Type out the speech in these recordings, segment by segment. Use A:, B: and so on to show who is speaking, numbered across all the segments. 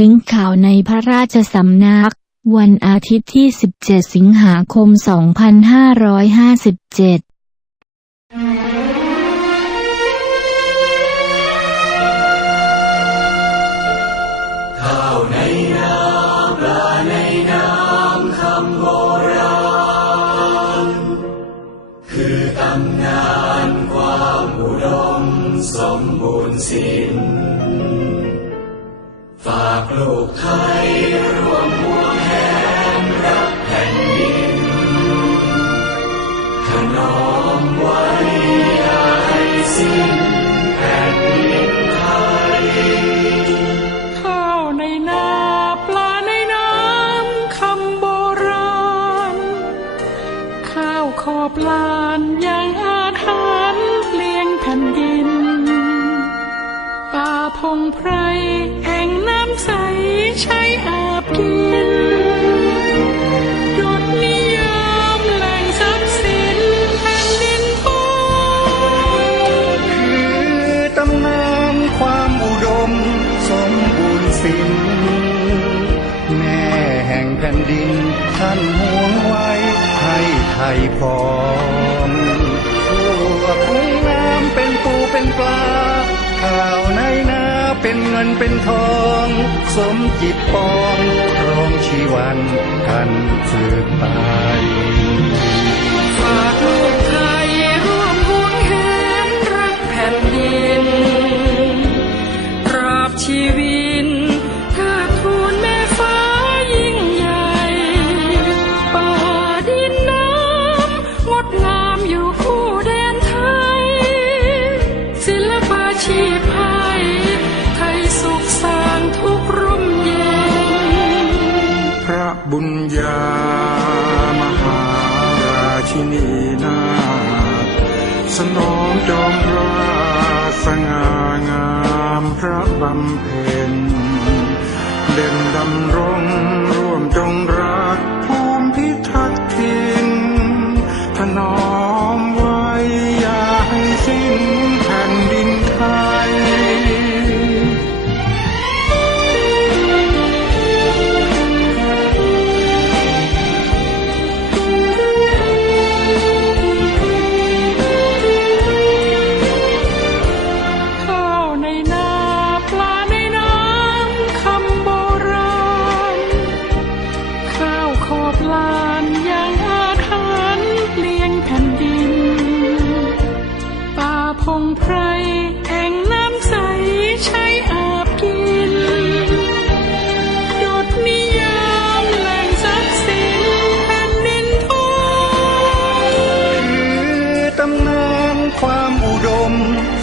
A: ลิงก์ข่าวในพระราชสำนัก วันอาทิตย์ที่ 17 สิงหาคม 2557
B: ข้าวในน้ำปลาในน้ำคำโบราณคือตำนานความอุดมสมบูรณ์สิ้น ฝากลูกไทยร่วมห่วแหนรักแผ่นดินถนอมไว้อย่าให้สิ้นแผ่นดินไทย
C: ข้าวในนาปลาในน้ำคำโบราณ ข้าวขอบลานอย่างอาถรรพ์เลี้ยงแผ่นดิน ป่าพงไพร ใสใช้อาบกินยศนิยามแหล่งทรัพย์สินแผ่นดินทอ
D: คือตำนานความอุดมสมบูรณ์สิ้นแม่แห่งแผ่นดินท่านห่วงไว้ให้ไทยพอ เป็นเงินเป็นทอง สมจิตปองครองชีวันกันสืบไป
C: ฝาก เพ็
E: ญเด่นดำรงร่วมจงร
D: ตำนานความอุดม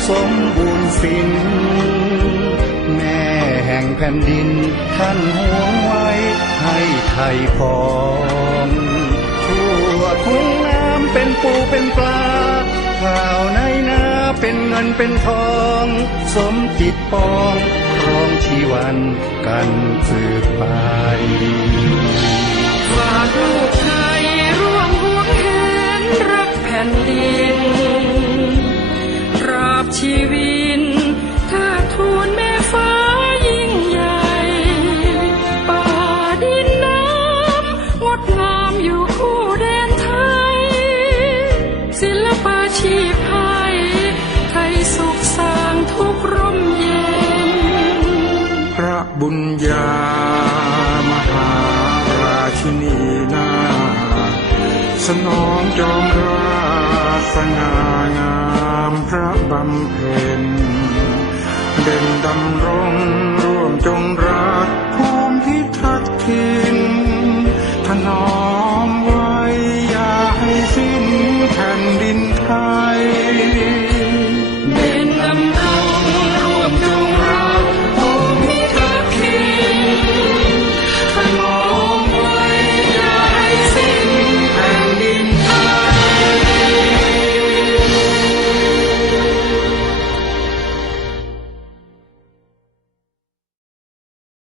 D: สมบูรณ์สิ้นแม่แห่งแผ่นดินท่านห่วงไว้ ให้ไทยพร้อมทั่วทุ่งน้ำเป็นปูเป็นปลาข้าวในนาเป็นเงินเป็นทอง สมจิตปองครองชีวันกันสืบไป
C: ฝากลูก พระ
E: บุญญามหาราชินีนาสนองจอมราสง่างามพระบำเพ็ญเด่นดำรงร่วมจงรักภูมิทักทิน